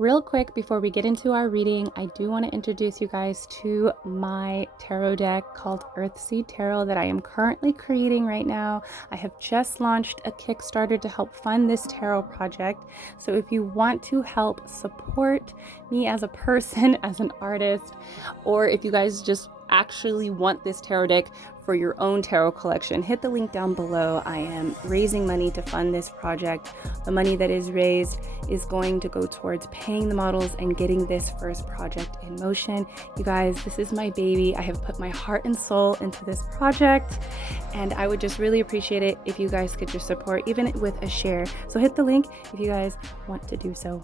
Real quick, before we get into our reading, I do want to introduce you guys to my tarot deck called EARTHSEED Tarot that I am currently creating right now. I have just launched a Kickstarter to help fund this tarot project. So if you want to help support me as a person, as an artist, or if you guys just actually want this tarot deck for your own tarot collection, hit the link down below. I am raising money to fund this project. The money that is raised is going to go towards paying the models and getting this first project in motion. You guys, this is my baby. I have put my heart and soul into this project, and I would just really appreciate it if you guys could just support, even with a share. So hit the link if you guys want to do so.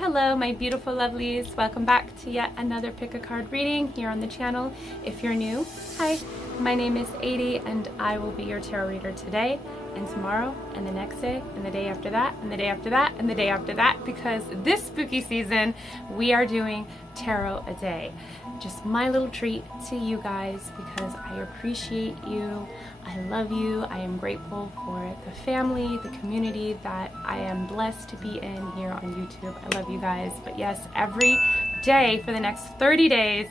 Hello my beautiful lovelies, welcome back to yet another pick a card reading here on the channel. If you're new, hi, my name is ADIE and I will be your tarot reader today and tomorrow and the next day and the day after that and the day after that and the day after that, because this spooky season we are doing tarot a day. Just my little treat to you guys because I appreciate you. I love you. I am grateful for the family, the community that I am blessed to be in here on YouTube. I love you guys. But yes, every day for the next 30 days,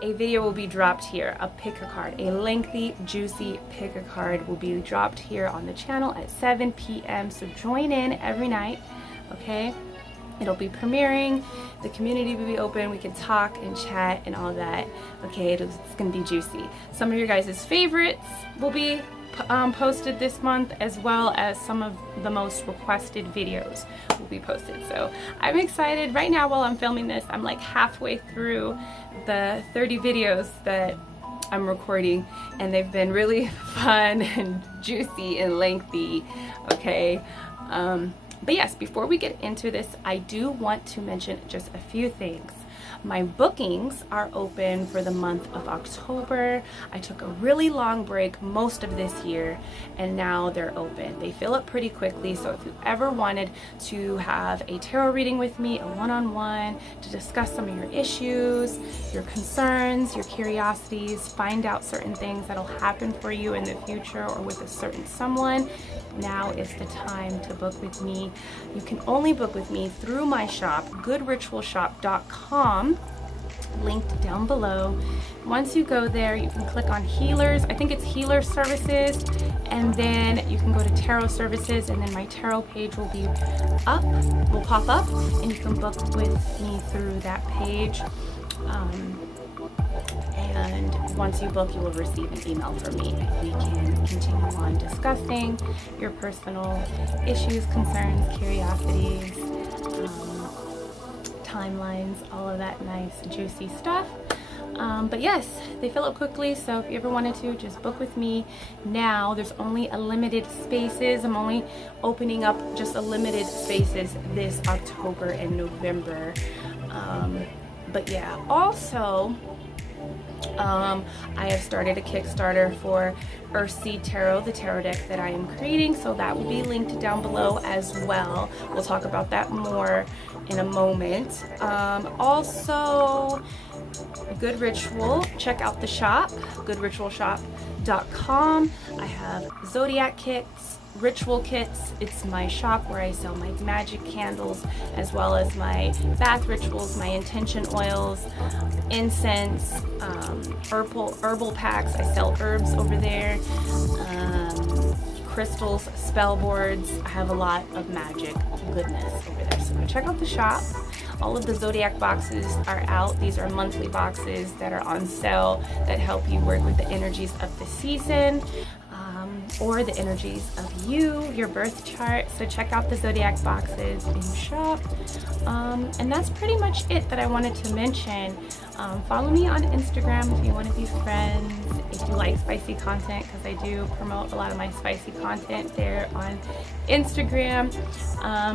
a video will be dropped here, a pick a card, a lengthy, juicy pick a card will be dropped here on the channel at 7 p.m. So join in every night, okay? It'll be premiering, the community will be open, we can talk and chat and all that. Okay, it's gonna be juicy. Some of your guys' favorites will be posted this month, as well as some of the most requested videos will be posted. So I'm excited. Right now while I'm filming this, I'm like halfway through the 30 videos that I'm recording, and they've been really fun and juicy and lengthy, okay? But yes, before we get into this, I do want to mention just a few things. My bookings are open for the month of October. I took a really long break most of this year, and now they're open. They fill up pretty quickly, so if you ever wanted to have a tarot reading with me, a one-on-one, to discuss some of your issues, your concerns, your curiosities, find out certain things that'll happen for you in the future or with a certain someone, now is the time to book with me. You can only book with me through my shop, goodritualshop.com, linked down below. Once you go there, you can click on healers. I think it's healer services, and then you can go to tarot services, and then my tarot page will be up, will pop up, and you can book with me through that page. And once you book, you will receive an email from me. We can continue on discussing your personal issues, concerns, curiosities, timelines, all of that nice juicy stuff. But yes, they fill up quickly, so if you ever wanted to, just book with me now. There's only a limited spaces. I'm only opening up just a limited spaces this October and November. But yeah, also I have started a Kickstarter for EARTHSEED Tarot, the tarot deck that I am creating, so that will be linked down below as well. We'll talk about that more in a moment. Also, Good Ritual, check out the shop, goodritualshop.com. I have zodiac kits, ritual kits. It's my shop where I sell my magic candles, as well as my bath rituals, my intention oils, incense, herbal packs. I sell herbs over there, crystals, spell boards. I have a lot of magic goodness over there, so go check out the shop. All of the zodiac boxes are out. These are monthly boxes that are on sale that help you work with the energies of the season. or the energies of you, your birth chart. So check out the zodiac boxes in shop. And that's pretty much it that I wanted to mention. Follow me on Instagram if you want to be friends, if you like spicy content, because I do promote a lot of my spicy content there on Instagram.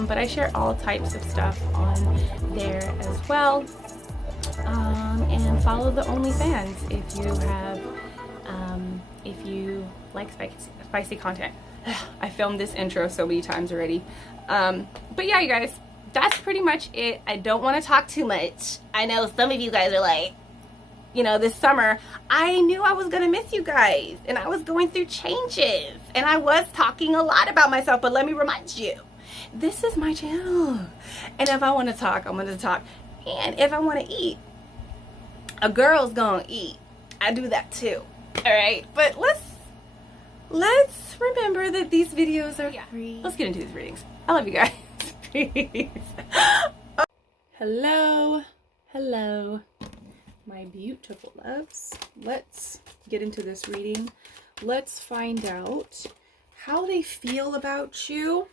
But I share all types of stuff on there as well. And follow the OnlyFans if you have, if you like spicy content. I filmed this intro so many times already. But yeah, you guys, that's pretty much it. I don't want to talk too much. I know some of you guys are like, you know, this summer, I knew I was going to miss you guys. And I was going through changes. And I was talking a lot about myself. But let me remind you, this is my channel. And if I want to talk, I'm going to talk. And if I want to eat, a girl's going to eat. I do that too. All right. But let's remember that these videos are free. Let's get into these readings. I love you guys. Peace. Hello, my beautiful loves. Let's get into this reading. Let's find out how they feel about you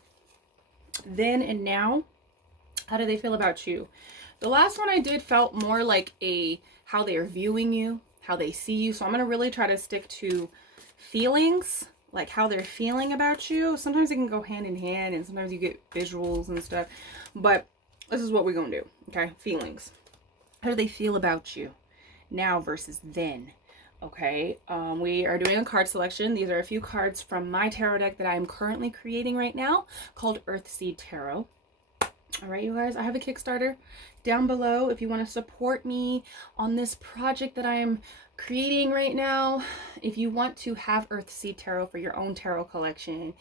then and now. How do they feel about you? The last one I did felt more like how they are viewing you, how they see you. So I'm going to really try to stick to feelings, like how they're feeling about you. Sometimes it can go hand in hand, and sometimes you get visuals and stuff. But this is what we're going to do, okay? Feelings. How do they feel about you now versus then? Okay, we are doing a card selection. These are a few cards from my tarot deck that I am currently creating right now called EARTHSEED Tarot. All right, you guys, I have a Kickstarter down below if you want to support me on this project that I am creating right now. If you want to have EARTHSEED Tarot for your own tarot collection,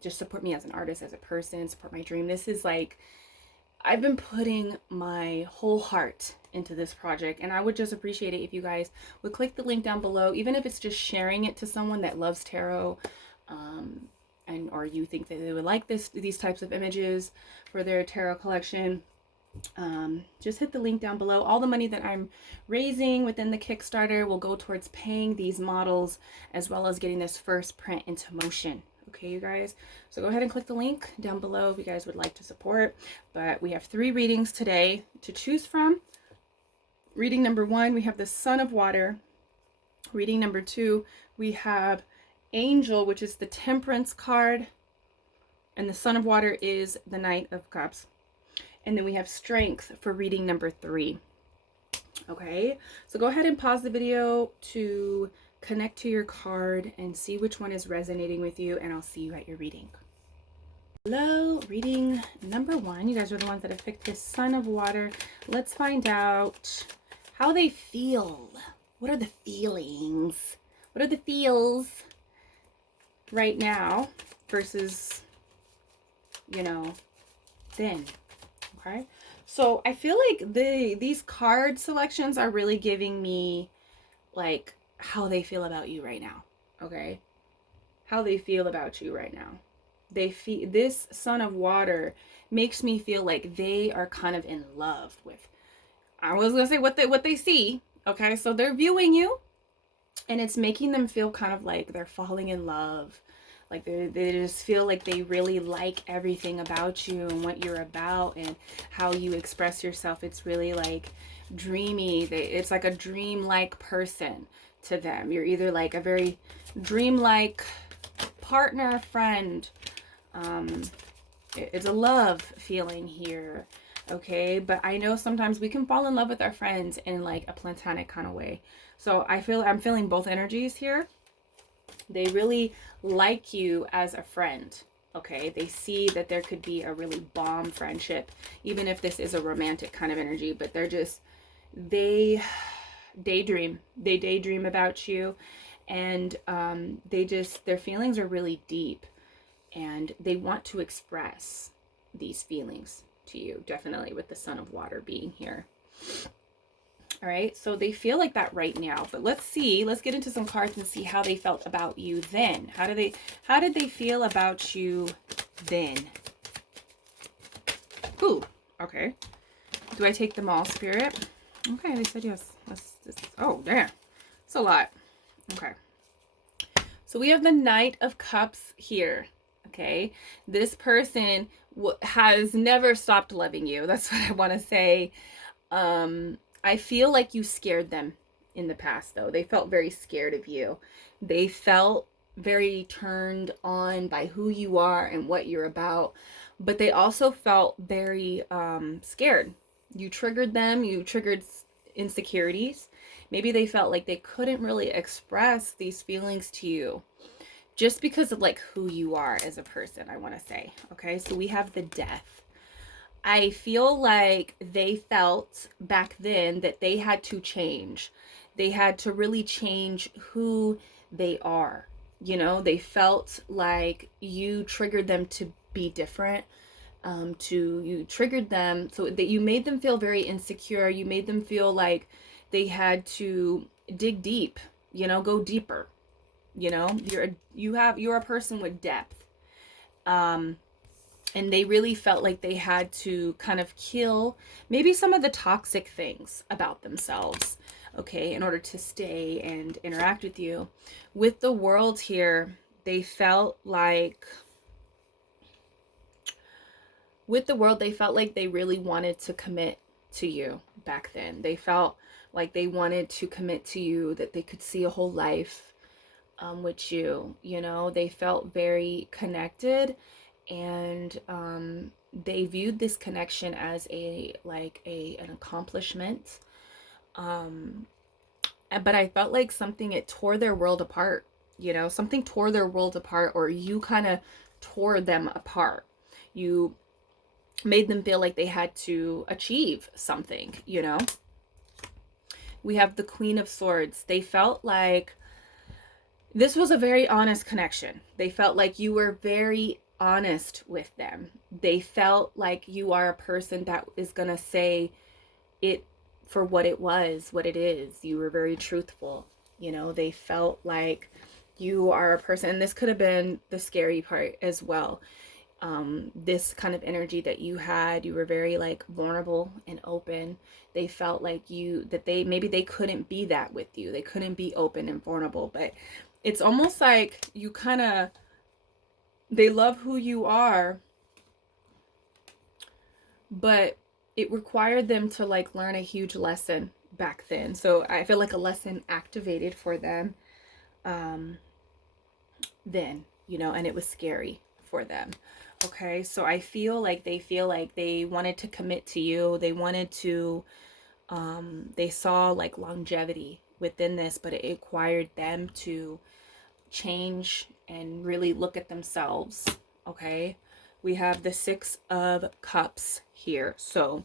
just support me as an artist, as a person, support my dream. This is like, I've been putting my whole heart into this project, and I would just appreciate it if you guys would click the link down below, even if it's just sharing it to someone that loves tarot, or you think that they would like these types of images for their tarot collection. Just hit the link down below. All the money that I'm raising within the Kickstarter will go towards paying these models, as well as getting this first print into motion. Okay, you guys, so go ahead and click the link down below if you guys would like to support. But we have 3 readings today to choose from. Reading number 1, we have the Sun of Water. Reading number 2, we have Angel, which is the Temperance card, and the Sun of Water is the Knight of Cups. And then we have Strength for reading number 3. Okay, so go ahead and pause the video to connect to your card and see which one is resonating with you, and I'll see you at your reading. Hello, reading number 1. You guys are the ones that have picked this Sun of Water. Let's find out how they feel. What are the feelings? What are the feels right now versus, you know, then? Okay, so I feel like these card selections are really giving me like how they feel about you right now. Okay, how they feel about you right now. They feel, this Sun of Water makes me feel like they are kind of in love with, I was gonna say what they see. Okay, so they're viewing you, and it's making them feel kind of like they're falling in love. Like they just feel like they really like everything about you and what you're about and how you express yourself. It's really like dreamy. It's like a dream-like person to them. You're either like a very dream-like partner, friend. It's a love feeling here. Okay, but I know sometimes we can fall in love with our friends in like a platonic kind of way. So I'm feeling both energies here. They really like you as a friend. Okay, they see that there could be a really bomb friendship, even if this is a romantic kind of energy, but they daydream about you, and their feelings are really deep, and they want to express these feelings to you, definitely with the Sun of Water being here. All right, so they feel like that right now, but let's get into some cards and see how they felt about you then. How did they feel about you then? Ooh, okay. Do I take them all, Spirit? Okay, they said yes. Oh, damn. It's a lot. Okay. So we have the Knight of Cups here. Okay, this person has never stopped loving you. That's what I want to say. I feel like you scared them in the past, though. They felt very scared of you. They felt very turned on by who you are and what you're about, but they also felt very scared. You triggered them, you triggered insecurities. Maybe they felt like they couldn't really express these feelings to you just because of like who you are as a person, I want to say. Okay, so we have the Death. I feel like they felt back then that they had to change. They had to really change who they are. You know, they felt like you triggered them to be different. You triggered them so that you made them feel very insecure. You made them feel like they had to dig deep, you know, go deeper. You know, you're a person with depth. And they really felt like they had to kind of kill maybe some of the toxic things about themselves, okay, in order to stay and interact with you. With the World here, they felt like they really wanted to commit to you back then. They felt like they wanted to commit to you, that they could see a whole life with you. You know, they felt very connected, and they viewed this connection as an accomplishment. But I felt like it tore their world apart. You know, something tore their world apart, or you kind of tore them apart. You made them feel like they had to achieve something, you know. We have the Queen of Swords. They felt like this was a very honest connection. They felt like you were very honest with them. They felt like you are a person that is going to say it for what it was, what it is. You were very truthful. You know, they felt like you are a person, and this could have been the scary part as well. This kind of energy that you had, you were very like vulnerable and open. They felt like maybe they couldn't be that with you. They couldn't be open and vulnerable, but it's almost like they love who you are, but it required them to like learn a huge lesson back then. So I feel like a lesson activated for them then, you know, and it was scary for them. Okay, so I feel like they wanted to commit to you. They wanted to, they saw like longevity within this, but it required them to change and really look at themselves. Okay, we have the Six of Cups here. So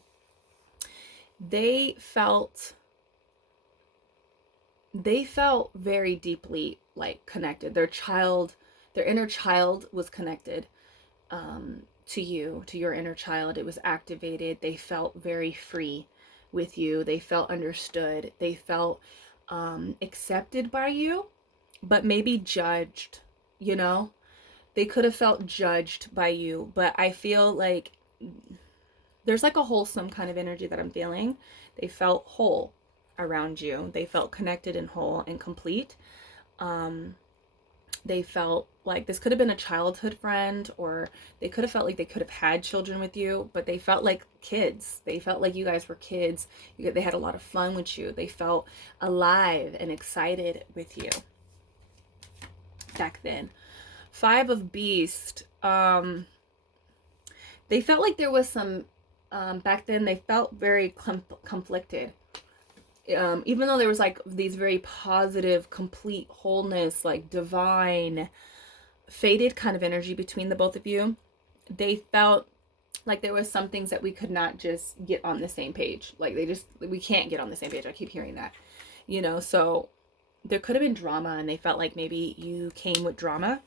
they felt very deeply like connected. Their inner child was connected to you, to your inner child. It was activated. They felt very free with you. They felt understood. They felt accepted by you, but maybe judged, you know? They could have felt judged by you, but I feel like there's like a wholesome kind of energy that I'm feeling. They felt whole around you. They felt connected and whole and complete. They felt like this could have been a childhood friend, or they could have felt like they could have had children with you, but they felt like kids. They felt like you guys were kids. They had a lot of fun with you. They felt alive and excited with you back then. Five of Beast. They felt like there was some, back then they felt very conflicted. Even though there was like these very positive, complete wholeness, like divine, faded kind of energy between the both of you, they felt like there was some things that we could not just get on the same page. Like we can't get on the same page. I keep hearing that, you know, so there could have been drama, and they felt like maybe you came with drama,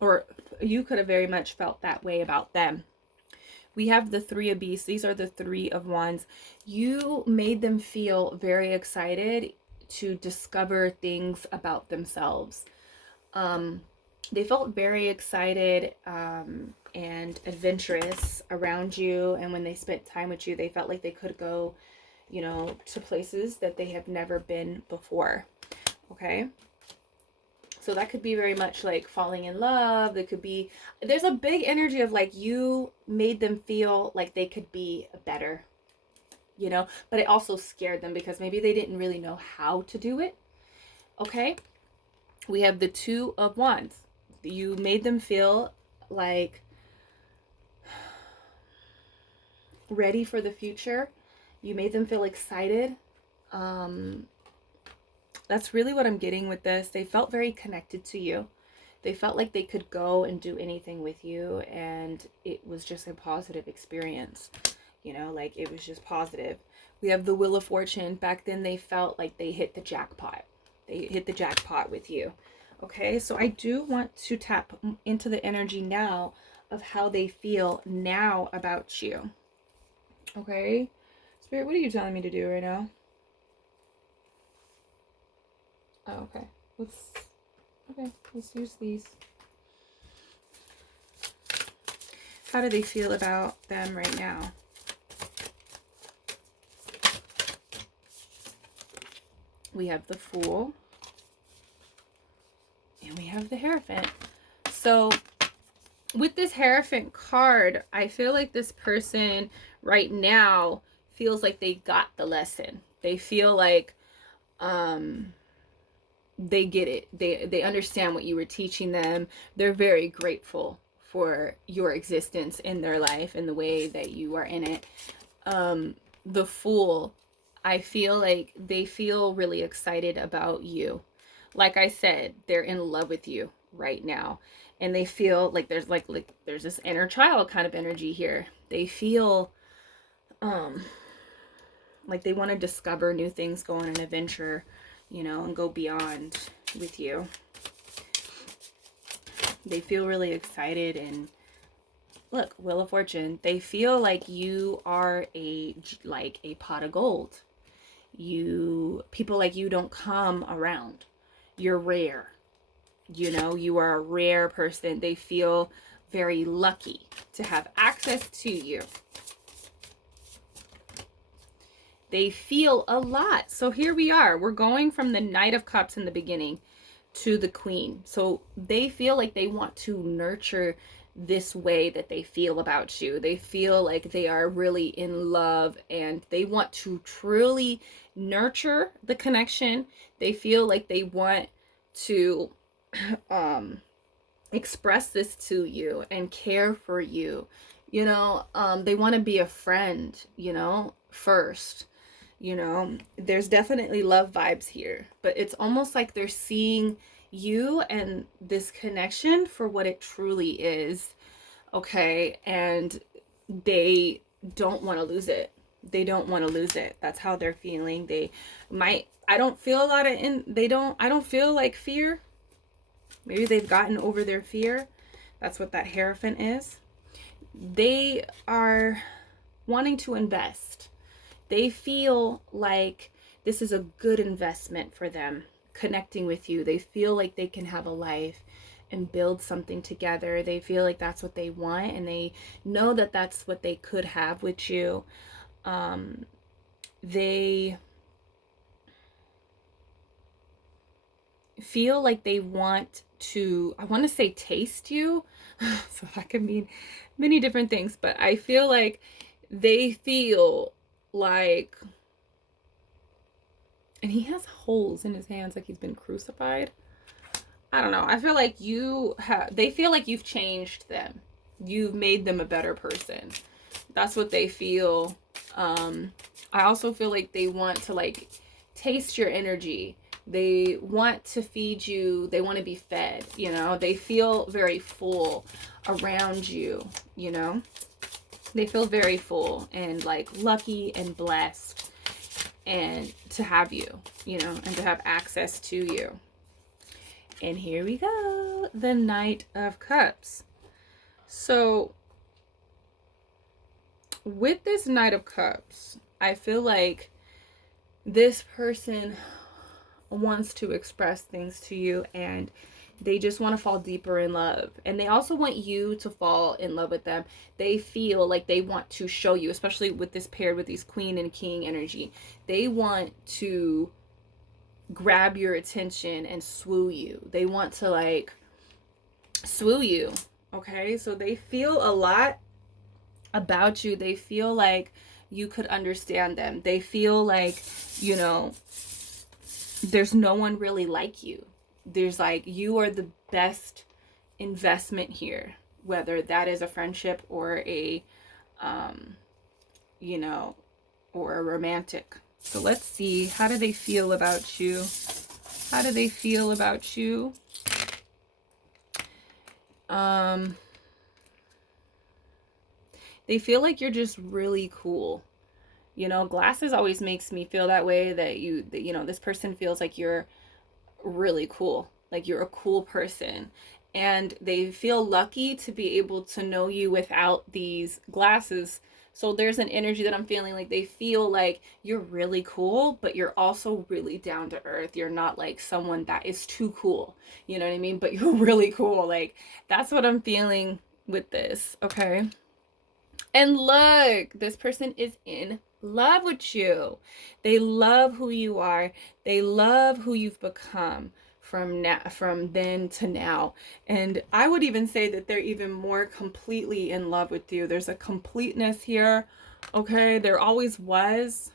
or you could have very much felt that way about them. We have the Three of Beasts. These are the Three of Wands. You made them feel very excited to discover things about themselves. They felt very excited and adventurous around you. And when they spent time with you, they felt like they could go, you know, to places that they have never been before. Okay. So that could be very much like falling in love. It could be, there's a big energy of like you made them feel like they could be better, you know, but it also scared them because maybe they didn't really know how to do it. Okay. We have the Two of Wands. You made them feel like ready for the future. You made them feel excited. That's really what I'm getting with this. They felt very connected to you. They felt like they could go and do anything with you, and it was just a positive experience. You know, like it was just positive. We have the Wheel of Fortune. Back then they felt like they hit the jackpot. They hit the jackpot with you. Okay, so I do want to tap into the energy now of how they feel now about you. Okay, Spirit, what are you telling me to do right now? Oh, okay. Let's use these. How do they feel about them right now? We have the Fool. And we have the Hierophant. So with this Hierophant card, I feel like this person right now feels like they got the lesson. They feel like they get it. They understand what you were teaching them. They're very grateful for your existence in their life and the way that you are in it. The Fool, I feel like they feel really excited about you. Like I said, they're in love with you right now, and they feel like there's this inner child kind of energy here. They feel like they want to discover new things, go on an adventure, you know, and go beyond with you. They feel really excited, and look, Wheel of Fortune, they feel like you are a pot of gold. People like you don't come around. You're rare. You know, you are a rare person. They feel very lucky to have access to you. They feel a lot. So here we are. We're going from the Knight of Cups in the beginning to the Queen. So they feel like they want to nurture this way that they feel about you. They feel like they are really in love, and they want to truly nurture the connection. They feel like they want to express this to you and care for you. You know, they want to be a friend, you know, first. You know, there's definitely love vibes here, but it's almost like they're seeing you and this connection for what it truly is. Okay, and they don't want to lose it. They don't want to lose it. That's how they're feeling. They might, I don't feel a lot of I don't feel like fear. Maybe they've gotten over their fear. That's what that Hierophant is. They are wanting to invest. They feel like this is a good investment for them, connecting with you. They feel like they can have a life and build something together. They feel like that's what they want, and they know that that's what they could have with you. They feel like they want to, I want to say taste you. So that could mean many different things, but I feel like they feel like, and he has holes in his hands like he's been crucified. I don't know. I feel like they feel like you've changed them. You've made them a better person. That's what they feel. I also feel like they want to like taste your energy. They want to feed you. They want to be fed, you know. They feel very full around you, you know. They feel very full and like lucky and blessed and to have you, you know, and to have access to you. And here we go, the Knight of Cups. So with this Knight of Cups, I feel like this person wants to express things to you, and they just want to fall deeper in love, and they also want you to fall in love with them. They feel like they want to show you, especially with this paired with these Queen and King energy, they want to grab your attention and swoo you. They want to like swoo you. Okay, so they feel a lot about you. They feel like you could understand them. They feel like, you know, there's no one really like you. There's like, you are the best investment here, whether that is a friendship or a, you know, or a romantic. So let's see, how do they feel about you? How do they feel about you? They feel like you're just really cool. You know, glasses always makes me feel that way, that you know, this person feels like you're really cool, like you're a cool person. And they feel lucky to be able to know you without these glasses. So there's an energy that I'm feeling, like they feel like you're really cool, but you're also really down to earth. You're not like someone that is too cool. You know what I mean? But you're really cool. Like, that's what I'm feeling with this. Okay. And look, this person is in love with you. They love who you are. They love who you've become from then to now. And I would even say that they're even more completely in love with you. There's a completeness here. Okay, there always was.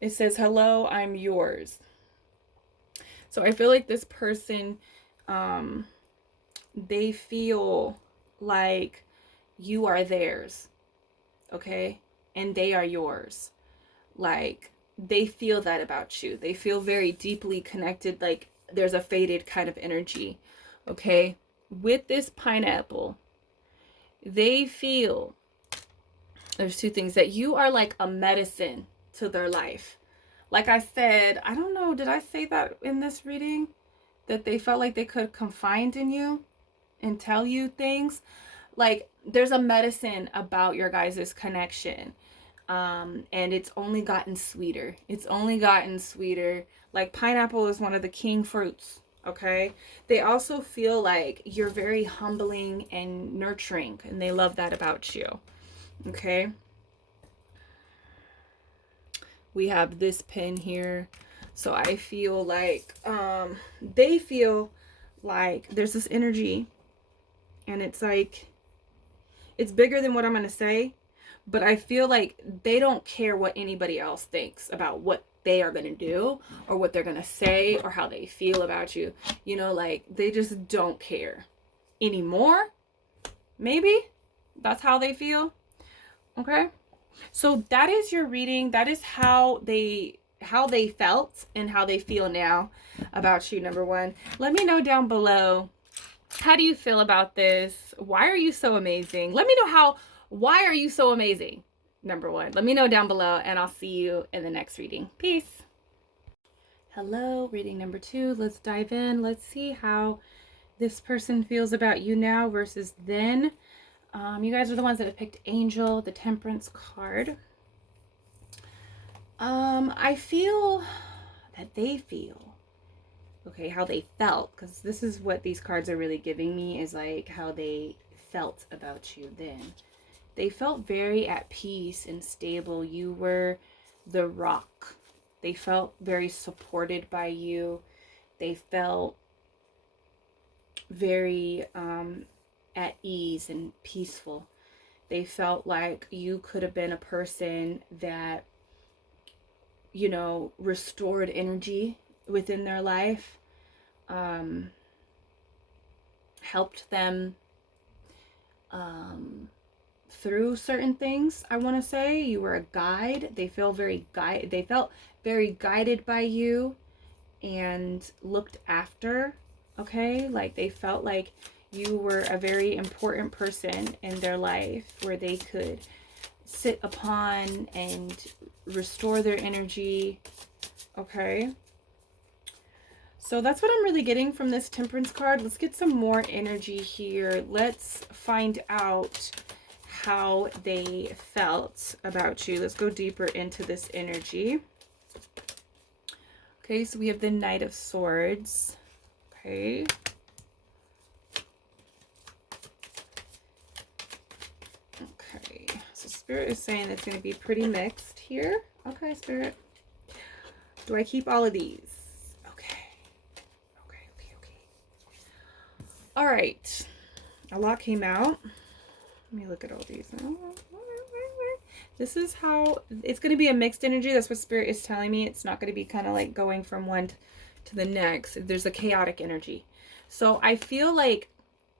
It says, hello, I'm yours. So I feel like this person, they feel like you are theirs, okay? And they are yours. Like, they feel that about you. They feel very deeply connected, like there's a faded kind of energy, okay? With this pineapple, they feel, there's two things, that you are like a medicine to their life. Like I said, I don't know, did I say that in this reading? That they felt like they could confide in you and tell you things? Like, there's a medicine about your guys' connection. And it's only gotten sweeter. It's only gotten sweeter. Like, pineapple is one of the king fruits, okay? They also feel like you're very humbling and nurturing, and they love that about you, okay? We have this pin here. So I feel like, they feel like there's this energy, and it's like, it's bigger than what I'm going to say, but I feel like they don't care what anybody else thinks about what they are going to do or what they're going to say or how they feel about you. You know, like, they just don't care anymore. Maybe that's how they feel. Okay. So that is your reading. That is how they felt and how they feel now about you, number one. Let me know down below, how do you feel about this? Why are you so amazing? Let me know why are you so amazing? Number one, let me know down below, and I'll see you in the next reading. Peace. Hello, reading number 2. Let's dive in. Let's see how this person feels about you now versus then. You guys are the ones that have picked Angel, the Temperance card. I feel that they feel, okay, how they felt, because this is what these cards are really giving me, is like how they felt about you then. They felt very at peace and stable. You were the rock. They felt very supported by you. They felt very at ease and peaceful. They felt like you could have been a person that, you know, restored energy within their life, helped them through certain things. I want to say you were a guide. They felt very guided by you and looked after. Okay, like they felt like you were a very important person in their life where they could sit upon and restore their energy. Okay, so that's what I'm really getting from this Temperance card. Let's get some more energy here. Let's find out how they felt about you. Let's go deeper into this energy. Okay, so we have the Knight of Swords. Okay. Okay, so Spirit is saying it's going to be pretty mixed here. Okay, Spirit. Do I keep all of these? All right. A lot came out. Let me look at all these. This is how it's going to be a mixed energy. That's what Spirit is telling me. It's not going to be kind of like going from one to the next. There's a chaotic energy. So I feel like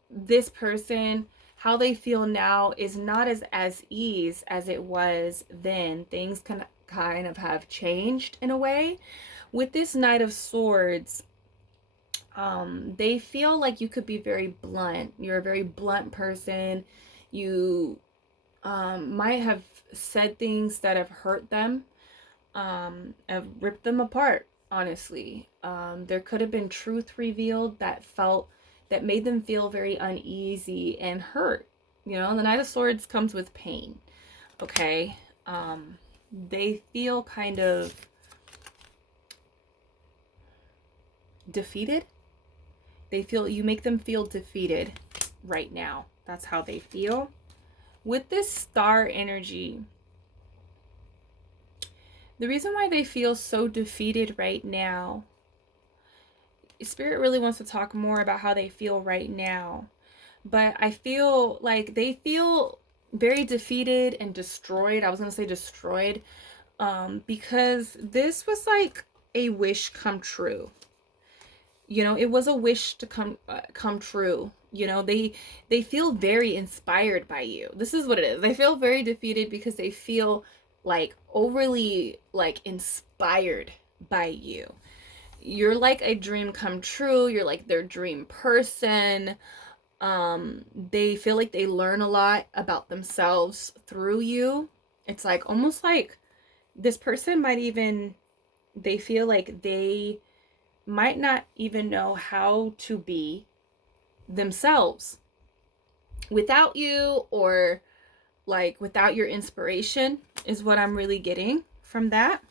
this person, how they feel now is not as ease as it was then. Things can kind of have changed in a way. With this Knight of Swords, they feel like you could be very blunt. You're a very blunt person. You might have said things that have hurt them, have ripped them apart, honestly. There could have been truth revealed that made them feel very uneasy and hurt. You know, the Knight of Swords comes with pain. Okay. They feel kind of defeated. You make them feel defeated right now. That's how they feel. With this star energy, the reason why they feel so defeated right now, Spirit really wants to talk more about how they feel right now. But I feel like they feel very defeated and destroyed. I was going to say destroyed, because this was like a wish come true. You know, it was a wish to come true. You know, they feel very inspired by you. This is what it is. They feel very defeated because they feel like overly like inspired by you. You're like a dream come true. You're like their dream person. They feel like they learn a lot about themselves through you. It's like almost like this person they feel like they might not even know how to be themselves without you, or like without your inspiration, is what I'm really getting from that.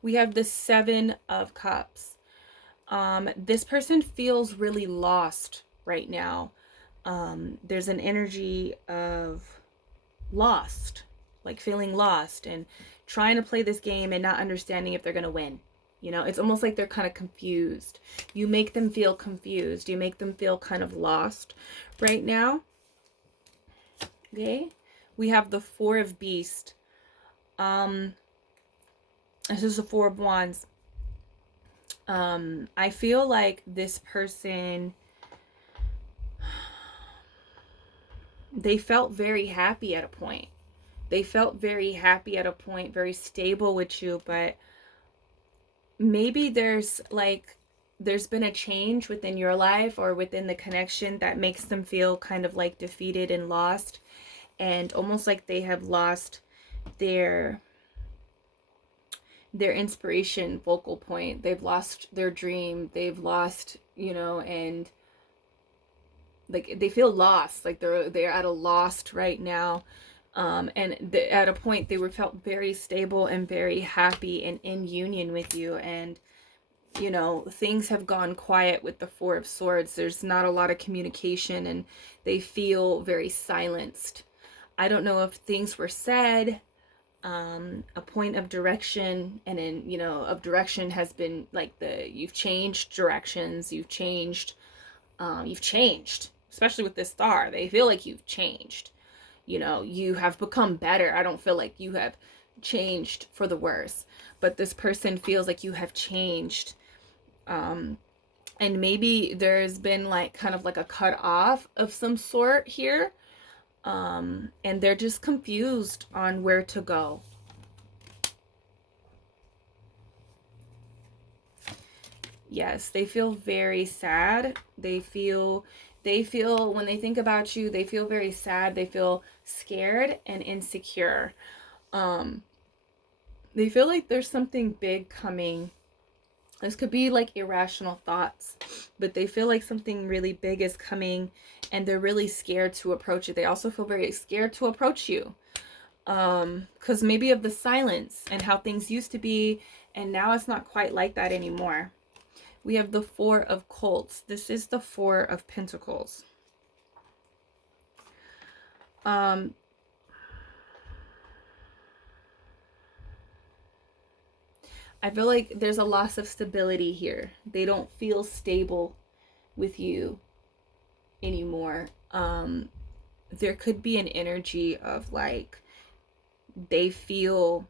We have the Seven of Cups. This person feels really lost right now. There's an energy of lost, like feeling lost and trying to play this game and not understanding if they're going to win. You know, it's almost like they're kind of confused. You make them feel confused. You make them feel kind of lost right now. Okay. We have the Four of Beasts. This is the Four of Wands. I feel like this person, they felt very happy at a point. They felt very happy at a point, very stable with you, but maybe there's been a change within your life or within the connection that makes them feel kind of like defeated and lost, and almost like they have lost their inspiration focal point. They've lost their dream. They've lost, you know, and like they feel lost, like they're at a lost right now. At a point they felt very stable and very happy and in union with you, and you know, things have gone quiet with the Four of Swords. There's not a lot of communication and they feel very silenced. I don't know if things were said, a point of direction, and then, you know, of direction has been like you've changed directions, you've changed, especially with this star. They feel like you've changed. You know, you have become better. I don't feel like you have changed for the worse, but this person feels like you have changed. And maybe there's been like kind of like a cut off of some sort here. And they're just confused on where to go. Yes, they feel very sad. They feel when they think about you, they feel very sad. They feel scared and insecure. They feel like there's something big coming. This could be like irrational thoughts, but they feel like something really big is coming and they're really scared to approach it. They also feel very scared to approach you, because maybe of the silence and how things used to be, and now it's not quite like that anymore. We have the Four of Cups. This is the Four of Pentacles. I feel like there's a loss of stability here. They don't feel stable with you. anymore. There could be an energy of like they feel,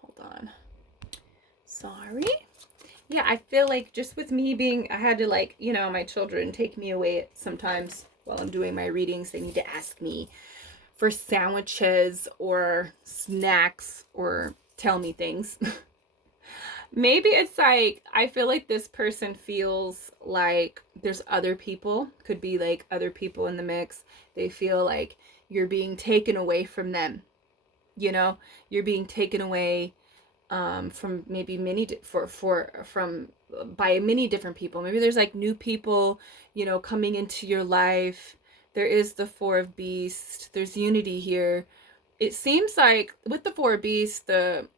hold on, sorry. Yeah, I feel like just with me being, I had to like, you know, my children take me away sometimes while I'm doing my readings. They need to ask me for sandwiches or snacks or tell me things. Maybe it's like, I feel like this person feels like there's other people, could be like other people in the mix. They feel like you're being taken away from them. You know, you're being taken away from maybe by many different people. Maybe there's like new people, you know, coming into your life. There is the Four of Beasts. There's unity here. It seems like with the Four of Beasts, the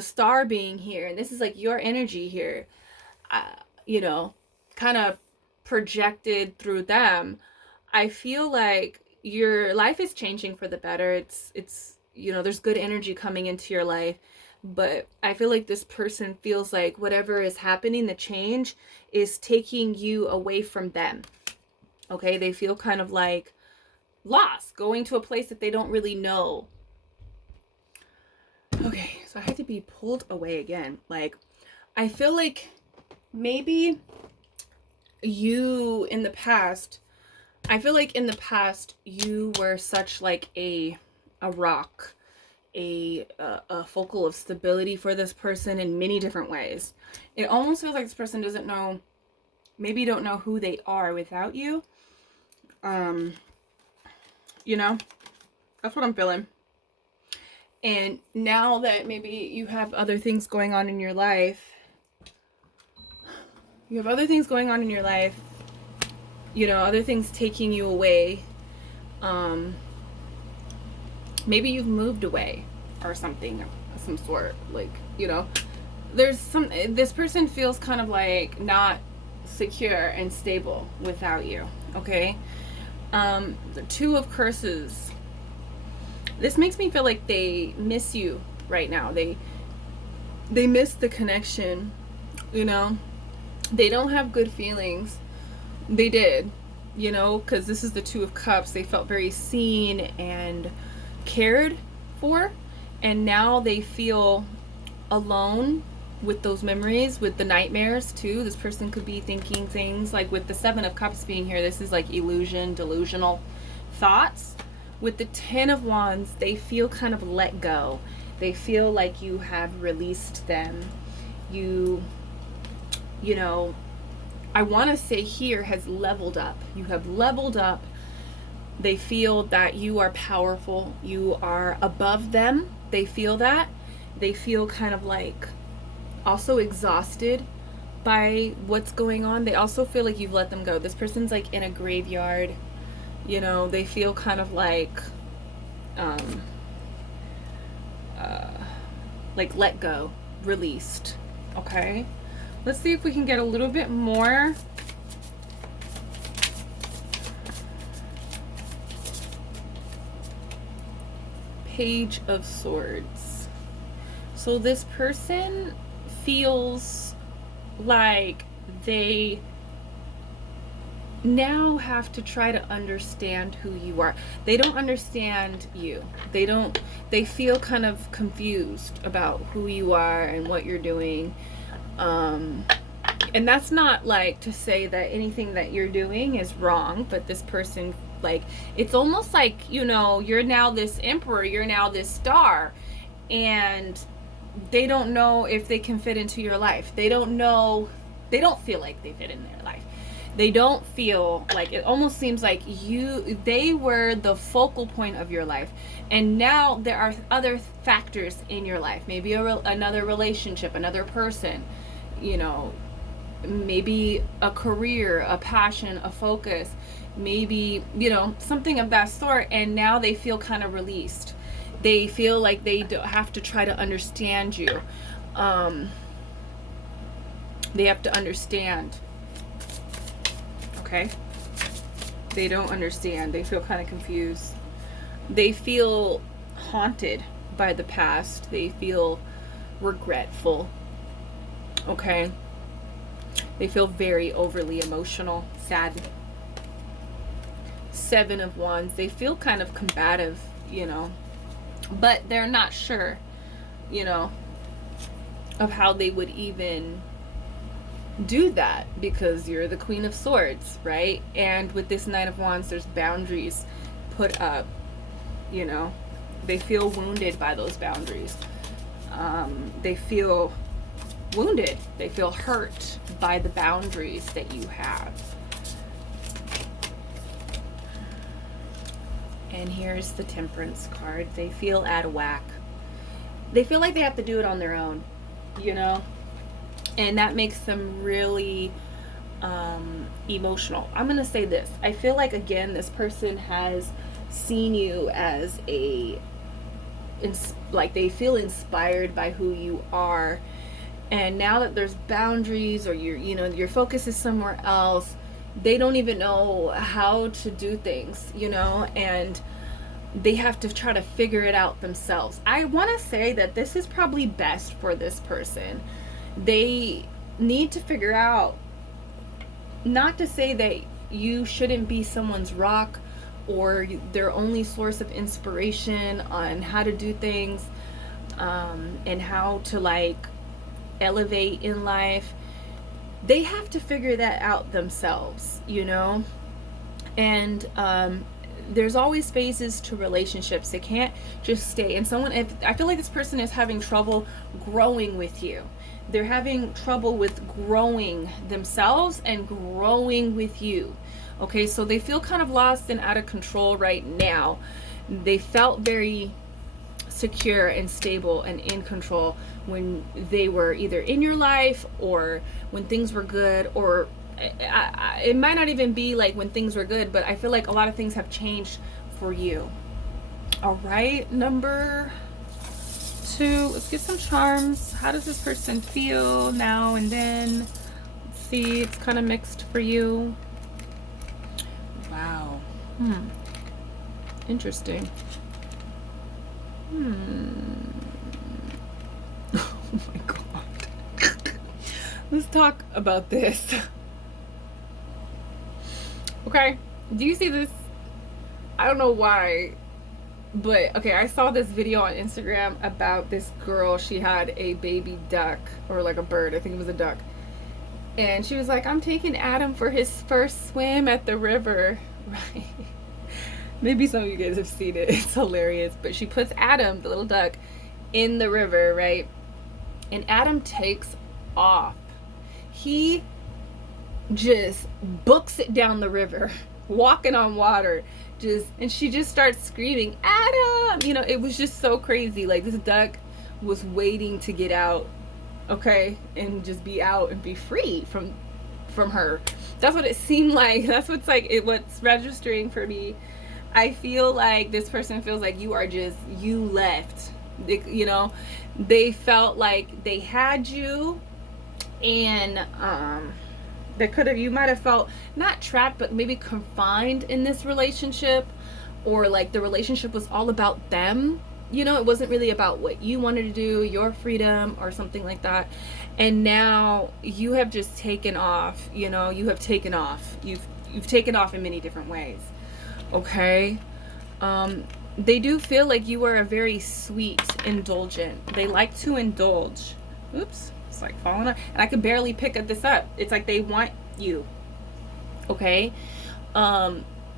star being here, and this is like your energy here, you know, kind of projected through them. I feel like your life is changing for the better. It's you know, there's good energy coming into your life, but I feel like this person feels like whatever is happening, the change is taking you away from them. Okay, they feel kind of like lost, going to a place that they don't really know. Okay, so I had to be pulled away again. Like, I feel like maybe you in the past, I feel like in the past you were such like a rock, a focal of stability for this person in many different ways. It almost feels like this person doesn't know, maybe don't know who they are without you. You know, that's what I'm feeling. And now that maybe you have other things going on in your life, you know, other things taking you away. Maybe you've moved away or something of some sort. Like, you know, this person feels kind of like not secure and stable without you. Okay. The Two of Curses. This makes me feel like they miss you right now. They miss the connection, you know. They don't have good feelings. They did, you know, because this is the Two of Cups. They felt very seen and cared for, and now they feel alone with those memories, with the nightmares too. This person could be thinking things like, with the Seven of Cups being here, this is like illusion, delusional thoughts. With the Ten of Wands, they feel kind of let go. They feel like you have released them. You know, I want to say here has leveled up. You have leveled up. They feel that you are powerful. You are above them. They feel that. They feel kind of like also exhausted by what's going on. They also feel like you've let them go. This person's like in a graveyard. You know, they feel kind of like let go, released. Okay, let's see if we can get a little bit more. Page of Swords. So this person feels like they now have to try to understand who you are. They don't understand you. They feel kind of confused about who you are and what you're doing. And that's not like to say that anything that you're doing is wrong, but this person, like, it's almost like, you know, you're now this emperor, you're now this star, and they don't know if they can fit into your life. They don't feel like they fit in their life. They don't feel like, it almost seems like they were the focal point of your life, and now there are other factors in your life. Maybe another relationship, another person, you know, maybe a career, a passion, a focus, maybe, you know, something of that sort. And now they feel kind of released. They feel like they don't have to try to understand you. They have to understand. Okay, they don't understand. They feel kind of confused. They feel haunted by the past. They feel regretful. Okay, They feel very overly emotional, sad. 7 of Wands. They feel kind of combative, you know, but they're not sure, you know, of how they would even do that, because you're the Queen of Swords, right? And with this Knight of Wands, there's boundaries put up, you know. They feel wounded by those boundaries. They feel wounded. They feel hurt by the boundaries that you have. And here's the Temperance card. They feel out of whack. They feel like they have to do it on their own, you know? And that makes them really emotional. I'm going to say this. I feel like, again, this person has seen you as like they feel inspired by who you are. And now that there's boundaries, or your focus is somewhere else, they don't even know how to do things, you know, and they have to try to figure it out themselves. I want to say that this is probably best for this person. They need to figure out, not to say that you shouldn't be someone's rock or their only source of inspiration on how to do things, and how to like elevate in life. They have to figure that out themselves, you know. And there's always phases to relationships. They can't just stay. And I feel like this person is having trouble growing with you. They're having trouble with growing themselves and growing with you. Okay, so they feel kind of lost and out of control right now. They felt very secure and stable and in control when they were either in your life or when things were good, or it might not even be like when things were good, but I feel like a lot of things have changed for you. All right, number 2, let's get some charms. How does this person feel now and then? Let's see, it's kind of mixed for you. Wow. Interesting. Oh my god. Let's talk about this. Okay, do you see this? I don't know why, but okay, I saw this video on Instagram about this girl. She had a baby duck, or like a bird, I think it was a duck, and she was like, I'm taking Adam for his first swim at the river. Right? Maybe some of you guys have seen it. It's hilarious. But she puts Adam, the little duck, in the river, right? And Adam takes off. He just books it down the river, walking on water, and she just starts screaming, Adam! You know, it was just so crazy. Like, this duck was waiting to get out, okay, and just be out and be free from her. That's what it seemed like. That's what's registering for me. I feel like this person feels like you left. You know, they felt like they had you, and you might have felt not trapped, but maybe confined in this relationship, or like the relationship was all about them. You know, it wasn't really about what you wanted to do, your freedom or something like that. And now you have just taken off, you know, you have taken off. You've taken off in many different ways. Okay. They do feel like you are a very sweet, indulgent. They like to indulge. Oops, it's like falling off. And I could barely pick this up. It's like they want you. Okay.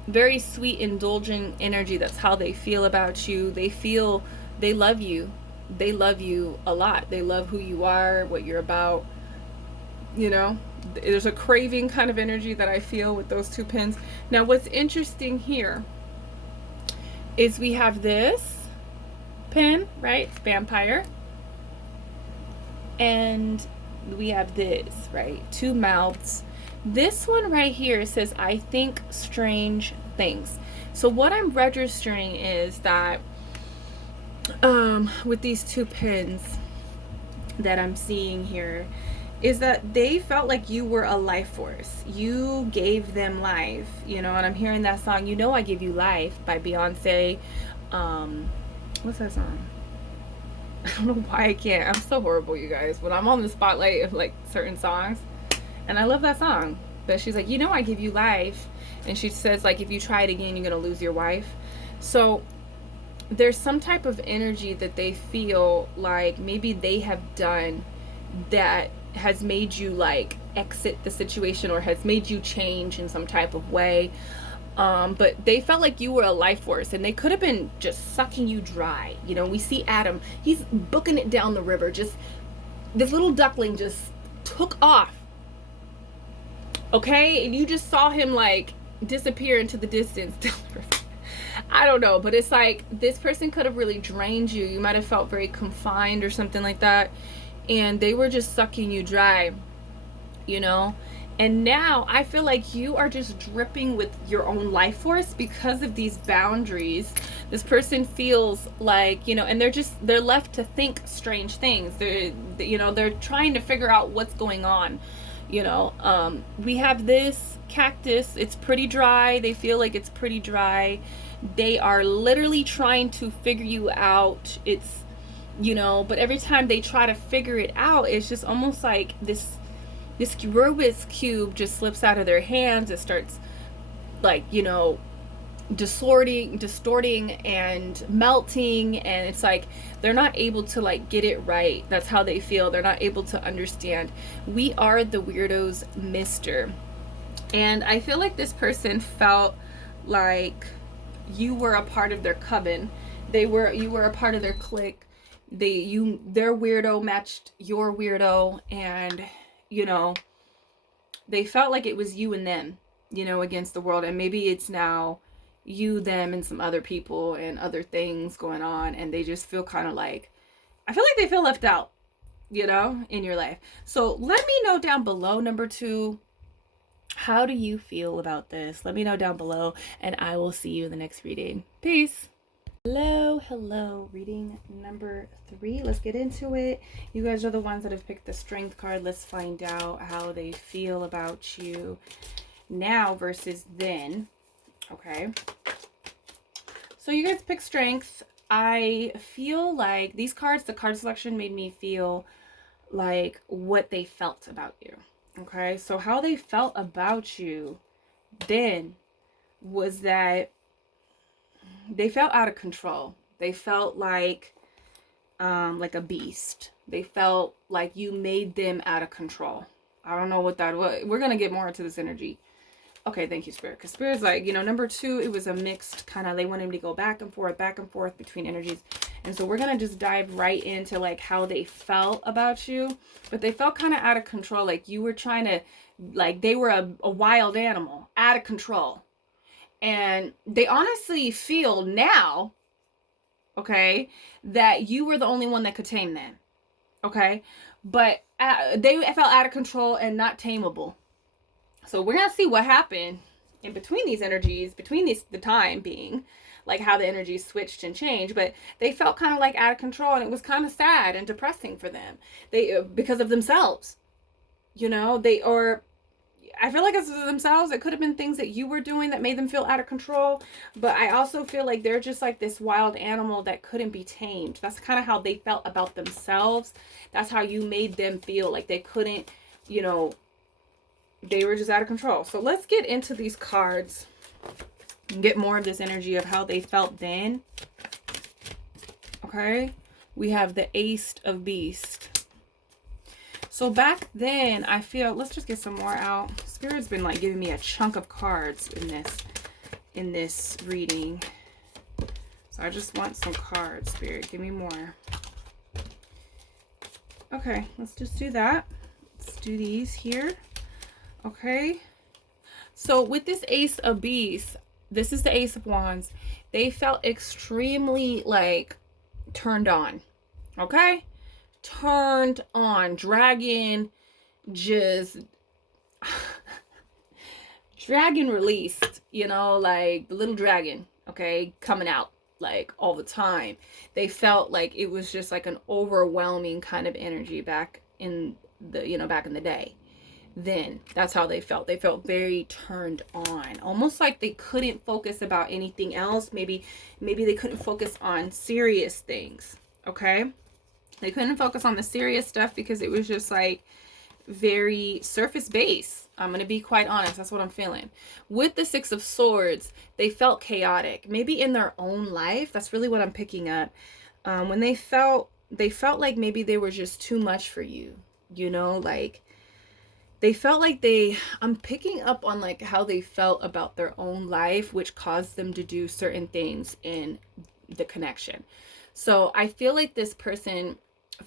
Very sweet, indulgent energy. That's how they feel about you. They feel they love you. They love you a lot. They love who you are, what you're about. You know, there's a craving kind of energy that I feel with those 2 pins. Now, what's interesting here is we have this pin, right? It's vampire. And we have this, right? 2 mouths. This one right here says, I think strange things. So what I'm registering is that with these 2 pins that I'm seeing here, is that they felt like you were a life force. You gave them life, you know. And I'm hearing that song, You Know I Give You Life, by Beyonce. What's that song? I don't know why I can't. I'm so horrible, you guys. When I'm on the spotlight of like certain songs, And I love that song. But she's like, you know, I give you life. And she says, like, if you try it again, you're going to lose your wife. So there's some type of energy that they feel like maybe they have done that has made you like exit the situation or has made you change in some type of way. But they felt like you were a life force and they could have been just sucking you dry. You know, we see Adam, he's booking it down the river. Just this little duckling just took off. Okay, and you just saw him like disappear into the distance down the river. I don't know, but it's like this person could have really drained you. You might have felt very confined or something like that, and they were just sucking you dry, you know. And now I feel like you are just dripping with your own life force because of these boundaries. This person feels like, you know, and they're left to think strange things. They're trying to figure out what's going on. You know, we have this cactus. It's pretty dry. They feel like it's pretty dry. They are literally trying to figure you out. It's, you know, but every time they try to figure it out, it's just almost like this Rubik's cube just slips out of their hands. It starts like, you know, distorting and melting, and it's like they're not able to like get it right. That's how they feel. They're not able to understand. We are the weirdos, mister. And I feel like this person felt like you were a part of their coven. You were a part of their clique. Their weirdo matched your weirdo, and you know, they felt like it was you and them, you know, against the world. And maybe it's now you, them, and some other people and other things going on, and they just feel kind of like, I feel like they feel left out, you know, in your life. So let me know down below, number 2, how do you feel about this? Let me know down below, and I will see you in the next reading. Peace. Hello, reading number 3. Let's get into it. You guys are the ones that have picked the strength card. Let's find out how they feel about you now versus then. Okay, so you guys pick strength. I feel like these cards, the card selection made me feel like what they felt about you. Okay, so how they felt about you then was that they felt out of control. They felt like a beast. They felt like you made them out of control. I don't know what that was. We're gonna get more into this energy. Okay, thank you, Spirit. Because Spirit's like, you know, number 2, it was a mixed kind of, they wanted him to go back and forth between energies. And so we're going to just dive right into like how they felt about you. But they felt kind of out of control. Like you were trying to, like they were a wild animal, out of control. And they honestly feel now, okay, that you were the only one that could tame them. Okay. But they felt out of control and not tameable. So we're going to see what happened in between these energies, the time being, like how the energies switched and changed. But they felt kind of like out of control, and it was kind of sad and depressing for them. Because of themselves, you know, I feel like it's themselves. It could have been things that you were doing that made them feel out of control. But I also feel like they're just like this wild animal that couldn't be tamed. That's kind of how they felt about themselves. That's how you made them feel, like they couldn't, you know, they were just out of control. So let's get into these cards and get more of this energy of how they felt then. Okay. We have the Ace of Beasts. So back then, I feel, let's just get some more out. Spirit's been like giving me a chunk of cards in this reading. So I just want some cards, Spirit. Give me more. Okay, let's just do that. Let's do these here. Okay, so with this Ace of Beasts, this is the Ace of Wands. They felt extremely like turned on. Okay, turned on. Dragon, just dragon released, you know, like the little dragon, okay, coming out like all the time. They felt like it was just like an overwhelming kind of energy back in the, you know, back in the day. Then that's how they felt. They felt very turned on, almost like they couldn't focus about anything else. Maybe they couldn't focus on serious things. Okay, they couldn't focus on the serious stuff because it was just like very surface base. I'm going to be quite honest. That's what I'm feeling. With the Six of Swords, they felt chaotic. Maybe in their own life. That's really what I'm picking up. When they felt like maybe they were just too much for you. You know, like they felt like I'm picking up on like how they felt about their own life, which caused them to do certain things in the connection. So I feel like this person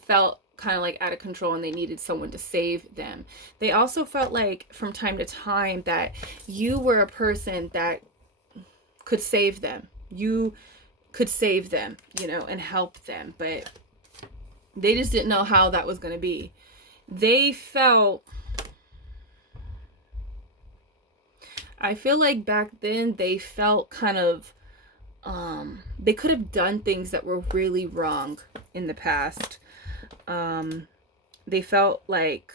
felt kind of like out of control and they needed someone to save them. They also felt like from time to time that you were a person that could save them. You could save them, you know, and help them, but they just didn't know how that was going to be. They felt, I feel like back then they felt kind of, they could have done things that were really wrong in the past. They felt like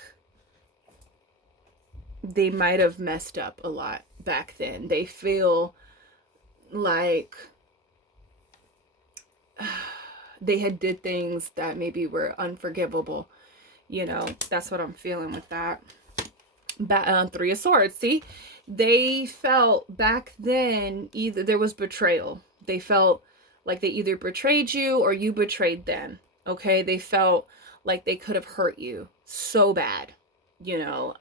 they might have messed up a lot back then. They feel like they had did things that maybe were unforgivable. You know, that's what I'm feeling with that. Three of Swords, see? They felt back then either there was betrayal. They felt like they either betrayed you or you betrayed them. Okay? They felt like they could have hurt you so bad, you know,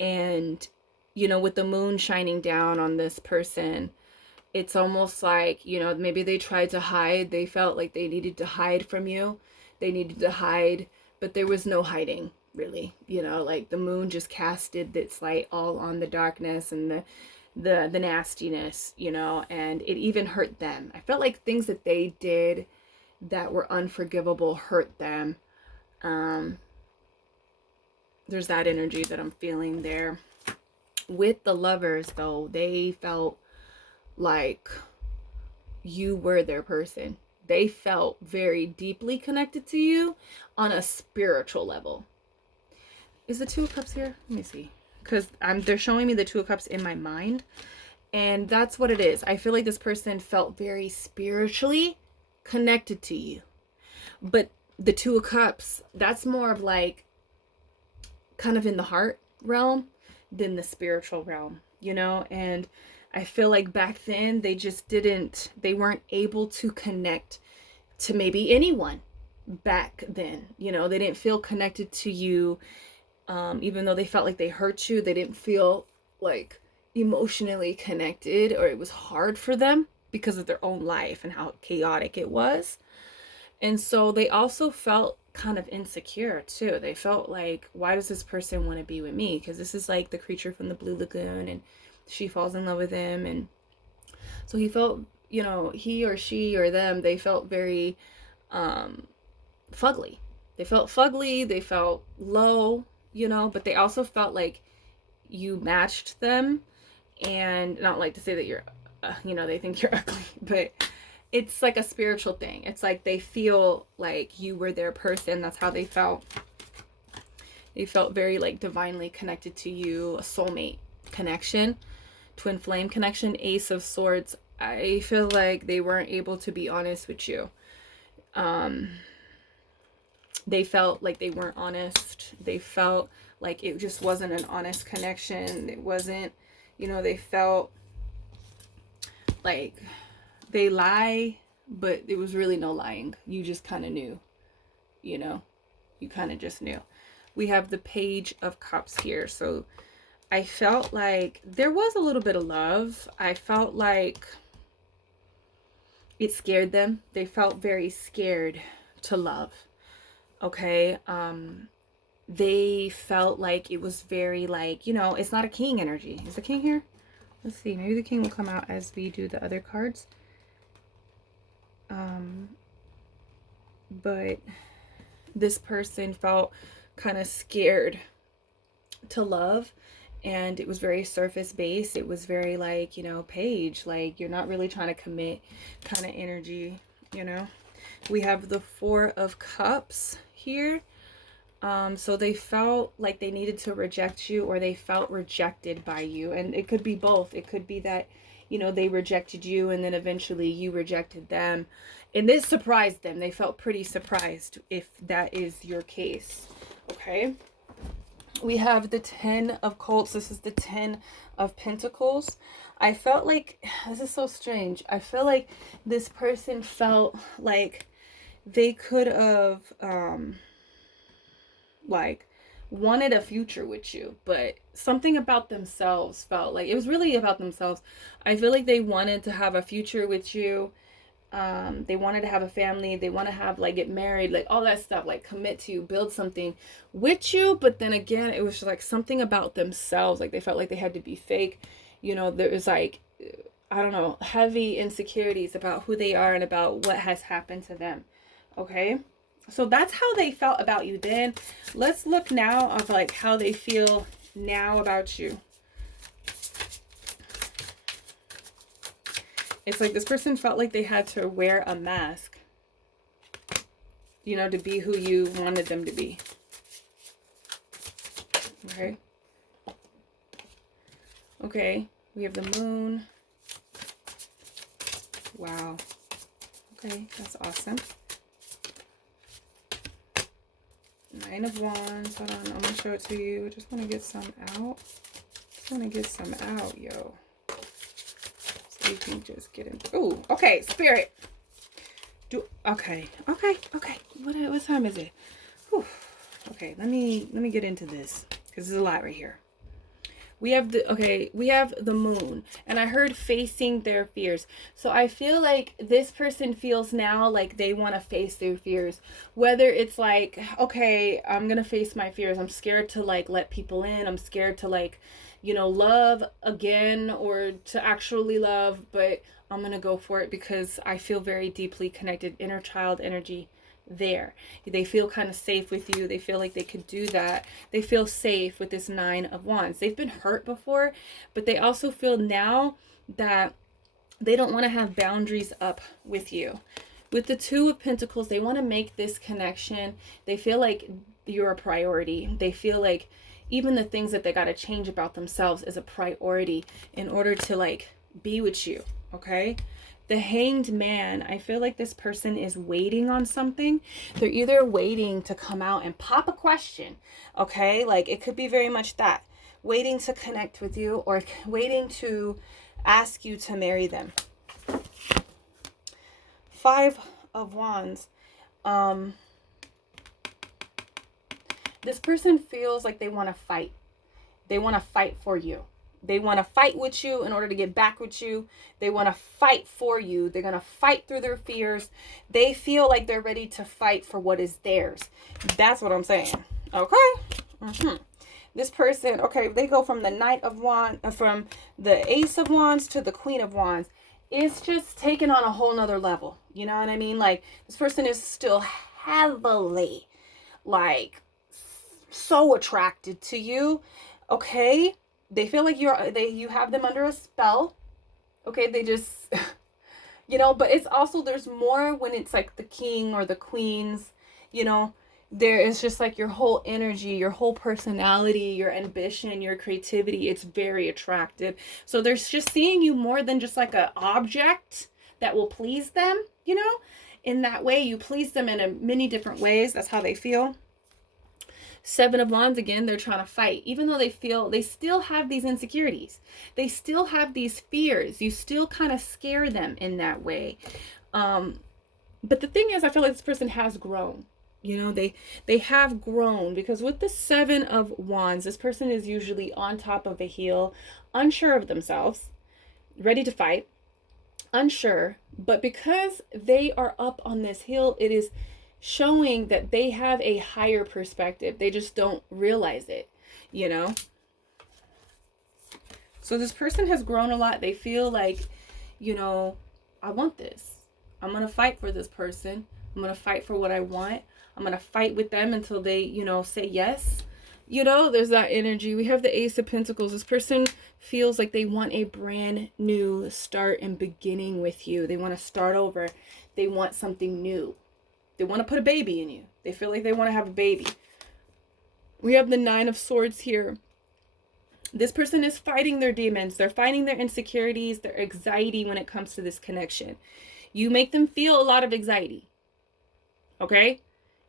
and, you know, with the moon shining down on this person, it's almost like, you know, maybe they tried to hide. They felt like they needed to hide from you. They needed to hide, but there was no hiding, really. You know, like the moon just casted its light all on the darkness and the nastiness, you know, and it even hurt them. I felt like things that they did that were unforgivable hurt them. There's that energy that I'm feeling there. With the Lovers, though, they felt like you were their person. They felt very deeply connected to you on a spiritual level. Is the Two of Cups here? Let me see. Because they're showing me the Two of Cups in my mind. And that's what it is. I feel like this person felt very spiritually connected to you. But the Two of Cups, that's more of like kind of in the heart realm than the spiritual realm, you know? And I feel like back then they weren't able to connect to maybe anyone back then. You know, they didn't feel connected to you. Even though they felt like they hurt you, they didn't feel like emotionally connected, or it was hard for them because of their own life and how chaotic it was. And so they also felt kind of insecure too. They felt like, why does this person want to be with me? Because this is like the creature from the Blue Lagoon, and she falls in love with him. And so he felt, you know, he or she or them, they felt very fugly. They felt fugly, they felt low, you know, but they also felt like you matched them. And not like to say that you're, you know, they think you're ugly, but it's like a spiritual thing. It's like they feel like you were their person. That's how they felt. They felt very like divinely connected to you, a soulmate connection, twin flame connection. Ace of Swords, I feel like they weren't able to be honest with you. They felt like they weren't honest. They felt like it just wasn't an honest connection. It wasn't, you know, they felt like they lie, but it was really no lying. You just kind of knew, you know, you kind of just knew. We have the Page of Cups here. So I felt like there was a little bit of love. I felt like it scared them. They felt very scared to love. Okay. They felt like it was very like, you know, it's not a king energy. Is the king here? Let's see. Maybe the king will come out as we do the other cards. But this person felt kind of scared to love, and it was very surface based. It was very like, you know, Page, like you're not really trying to commit kind of energy, you know. We have the Four of Cups here. So they felt like they needed to reject you, or they felt rejected by you. And it could be both. It could be that, you know, they rejected you and then eventually you rejected them. And this surprised them. They felt pretty surprised if that is your case. Okay. We have the 10 of Cups. This is the 10 of Pentacles. I felt like, this is so strange. I feel like this person felt like they could have, like, wanted a future with you, but something about themselves felt like, it was really about themselves. I feel like they wanted to have a future with you. They wanted to have a family, they want to have, like, get married, like all that stuff, like commit to you, build something with you. But then again, it was just like something about themselves, like they felt like they had to be fake. You know, there was like, I don't know, heavy insecurities about who they are and about what has happened to them. Okay, so that's how they felt about you then. Let's look now of like how they feel now about you. It's like this person felt like they had to wear a mask, you know, to be who you wanted them to be. Okay. Okay. We have the moon. Wow. Okay. That's awesome. 9 of Wands. Hold on. I'm going to show it to you. I just want to get some out. Just want to get some out, yo. So you can just get in. Ooh, okay, Spirit. Okay. What time is it? Whew. Okay, let me get into this because there's a lot right here. We have the moon, and I heard facing their fears. So I feel like this person feels now like they want to face their fears. Whether it's like, okay, I'm going to face my fears. I'm scared to like let people in. I'm scared to like, you know, love again or to actually love, but I'm going to go for it because I feel very deeply connected, inner child energy there. They feel kind of safe with you. They feel like they could do that. They feel safe with this 9 of Wands. They've been hurt before, but they also feel now that they don't want to have boundaries up with you. With the 2 of Pentacles, they want to make this connection. They feel like you're a priority. They feel like even the things that they got to change about themselves is a priority in order to like be with you. Okay. The Hanged Man, I feel like this person is waiting on something. They're either waiting to come out and pop a question, okay? Like it could be very much that. Waiting to connect with you or waiting to ask you to marry them. 5 of Wands. This person feels like they want to fight. They want to fight for you. They want to fight with you in order to get back with you. They want to fight for you. They're going to fight through their fears. They feel like they're ready to fight for what is theirs. That's what I'm saying. Okay. This person, okay, they go from the Knight of Wands, from the Ace of Wands to the Queen of Wands. It's just taken on a whole nother level. You know what I mean? Like this person is still heavily, like, so attracted to you. Okay. They feel like you have them under a spell. Okay, they just, you know, but it's also, there's more when it's like the king or the queens, you know, there is just like your whole energy, your whole personality, your ambition, your creativity. It's very attractive. So there's just seeing you more than just like an object that will please them, you know, in that way you please them in many different ways. That's how they feel. 7 of Wands, again, they're trying to fight. Even though they feel, they still have these insecurities. They still have these fears. You still kind of scare them in that way. But the thing is, I feel like this person has grown. You know, they have grown, because with the 7 of Wands, this person is usually on top of a hill, unsure of themselves, ready to fight, unsure. But because they are up on this hill, it is showing that they have a higher perspective. They just don't realize it, you know? So this person has grown a lot. They feel like, you know, I want this. I'm going to fight for this person. I'm going to fight for what I want. I'm going to fight with them until they, you know, say yes. You know, there's that energy. We have the Ace of Pentacles. This person feels like they want a brand new start and beginning with you. They want to start over. They want something new. They want to put a baby in you. They feel like they want to have a baby. We have the 9 of Swords here. This person is fighting their demons. They're fighting their insecurities, their anxiety when it comes to this connection. You make them feel a lot of anxiety. Okay?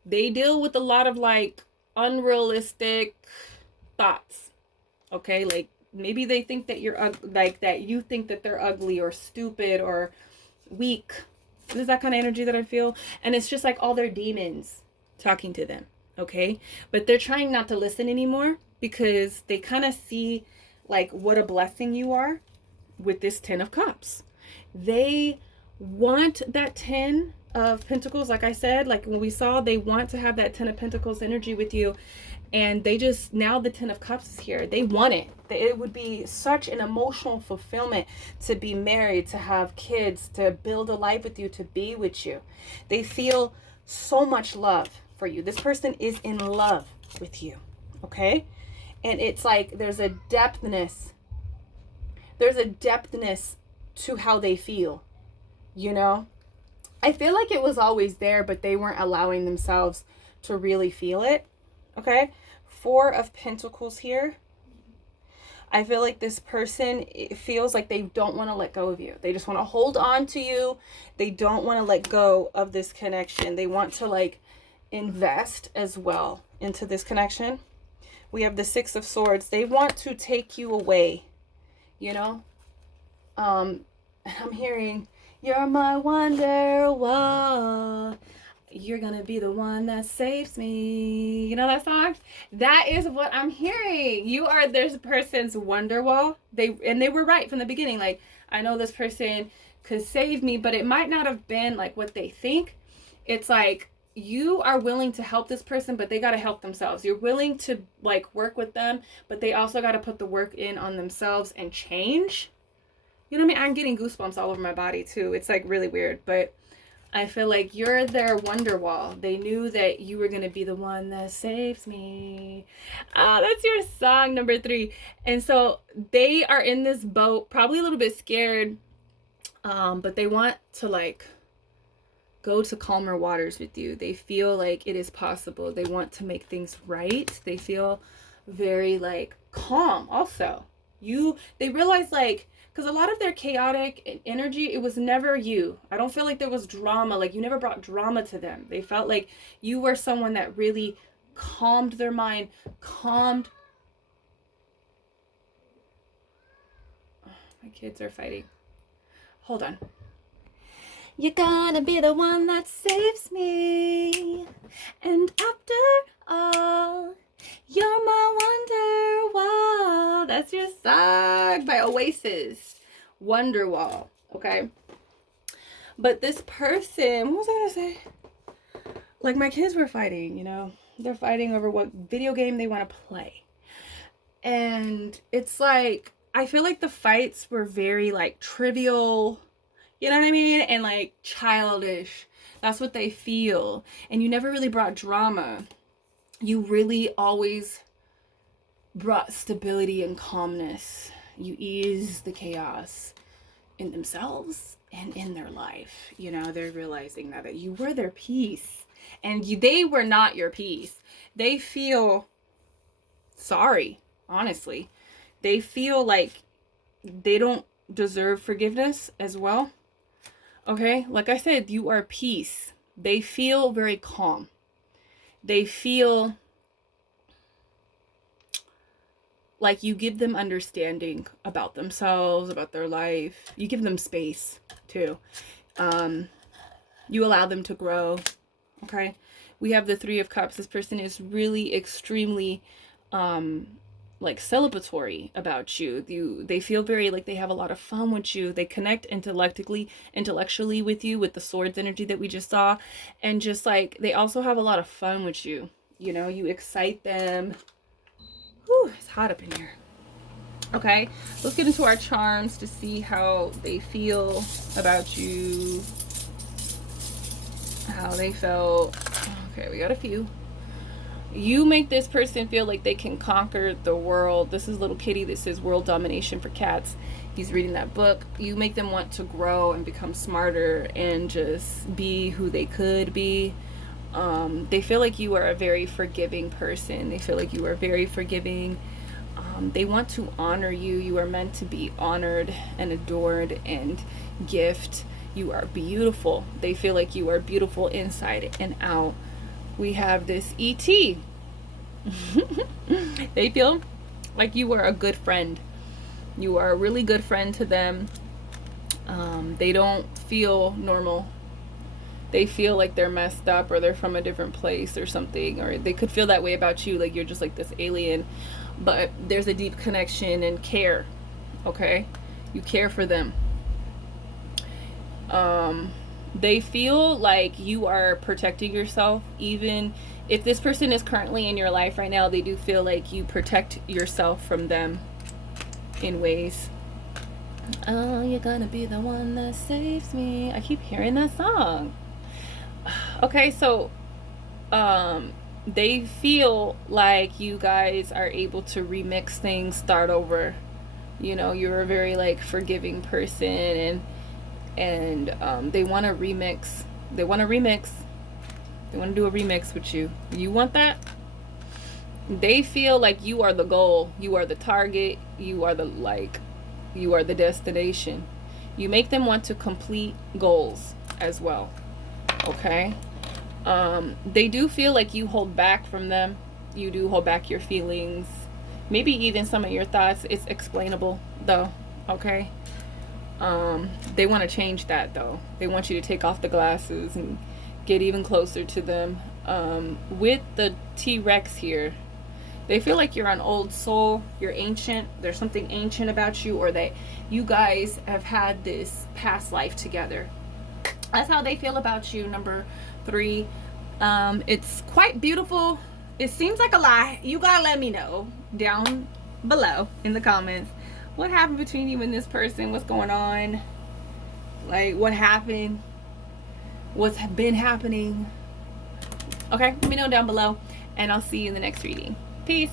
They deal with a lot of like unrealistic, thoughts. Okay, like maybe they think that you're like that you think that they're ugly or stupid or weak. There's that kind of energy that I feel. And it's just like all their demons talking to them. Okay, but they're trying not to listen anymore because they kind of see like what a blessing you are with this 10 of Cups. They want that 10 of Pentacles, like I said, like when we saw, they want to have that 10 of Pentacles energy with you. And they just, now the 10 of Cups is here. They want it. It would be such an emotional fulfillment to be married, to have kids, to build a life with you, to be with you. They feel so much love for you. This person is in love with you, okay? And it's like there's a depthness. There's a depthness to how they feel, you know? I feel like it was always there, but they weren't allowing themselves to really feel it. Okay, 4 of Pentacles here. I feel like this person, it feels like they don't want to let go of you. They just want to hold on to you. They don't want to let go of this connection. They want to like invest as well into this connection. We have the 6 of Swords. They want to take you away, you know? I'm hearing, you're my wonderwall. You're gonna be the one that saves me. You know that song? That is what I'm hearing. You are this person's wonderwall. They were right from the beginning. Like, I know this person could save me, but it might not have been like what they think. It's like you are willing to help this person, but they got to help themselves. You're willing to like work with them, but they also got to put the work in on themselves and change. You know what I mean? I'm getting goosebumps all over my body too. It's like really weird, but I feel like you're their wonder wall. They knew that you were going to be the one that saves me. Oh, that's your song, number 3. And so they are in this boat, probably a little bit scared, but they want to like go to calmer waters with you. They feel like it is possible. They want to make things right. They feel very like calm also. They realize like, because a lot of their chaotic energy, it was never you. I don't feel like there was drama. Like you never brought drama to them. They felt like you were someone that really calmed their mind, Oh, my kids are fighting. Hold on. You're gonna be the one that saves me. And after all, you're my wonderwall. That's your song by Oasis. Wonderwall. Okay. But this person, what was I gonna say? Like my kids were fighting, you know. They're fighting over what video game they want to play. And it's like, I feel like the fights were very like trivial. You know what I mean? And like childish. That's what they feel. And you never really brought drama. You really always brought stability and calmness. You ease the chaos in themselves and in their life. You know, they're realizing that you were their peace. And they were not your peace. They feel sorry, honestly. They feel like they don't deserve forgiveness as well. Okay, like I said, you are peace. They feel very calm. They feel like you give them understanding about themselves, about their life. You give them space too. You allow them to grow. Okay, we have the 3 of Cups. This person is really extremely like celebratory about you. They feel very like they have a lot of fun with you. They connect intellectually with you with the Swords energy that we just saw, and just like they also have a lot of fun with you. You know, you excite them. Whew, it's hot up in here. Okay, let's get into our charms to see how they feel about you, how they felt. Okay, we got a few. You make this person feel like they can conquer the world. This is little kitty that says world domination for cats. He's reading that book. You make them want to grow and become smarter and just be who they could be. They feel like you are a very forgiving person. They feel like you are very forgiving. They want to honor you. You are meant to be honored and adored and gift. You are beautiful. They feel like you are beautiful inside and out. We have this ET. They feel like you were a good friend. You are a really good friend to them. They don't feel normal. They feel like they're messed up, or they're from a different place or something, or they could feel that way about you, like you're just like this alien. But there's a deep connection and care. Okay, you care for them. They feel like you are protecting yourself. Even if this person is currently in your life right now, they do feel like you protect yourself from them in ways. Oh, you're gonna be the one that saves me. I keep hearing that song. Okay, so they feel like you guys are able to remix things, start over. You know, you're a very like forgiving person, and they want to remix. They want to remix. They want to do a remix with you. You want that? They feel like you are the goal. You are the target. You are the you are the destination. You make them want to complete goals as well. Okay? They do feel like you hold back from them. You do hold back your feelings. Maybe even some of your thoughts. It's explainable though. Okay? They want to change that though. They want you to take off the glasses and get even closer to them. With the T-Rex here, they feel like you're an old soul. You're ancient. There's something ancient about you, or that you guys have had this past life together. That's how they feel about you. Number 3. It's quite beautiful. It seems like a lie. You gotta let me know down below in the comments what happened between you and this person. What's going on? Like, what happened? What's been happening? Okay, let me know down below, and I'll see you in the next reading. Peace.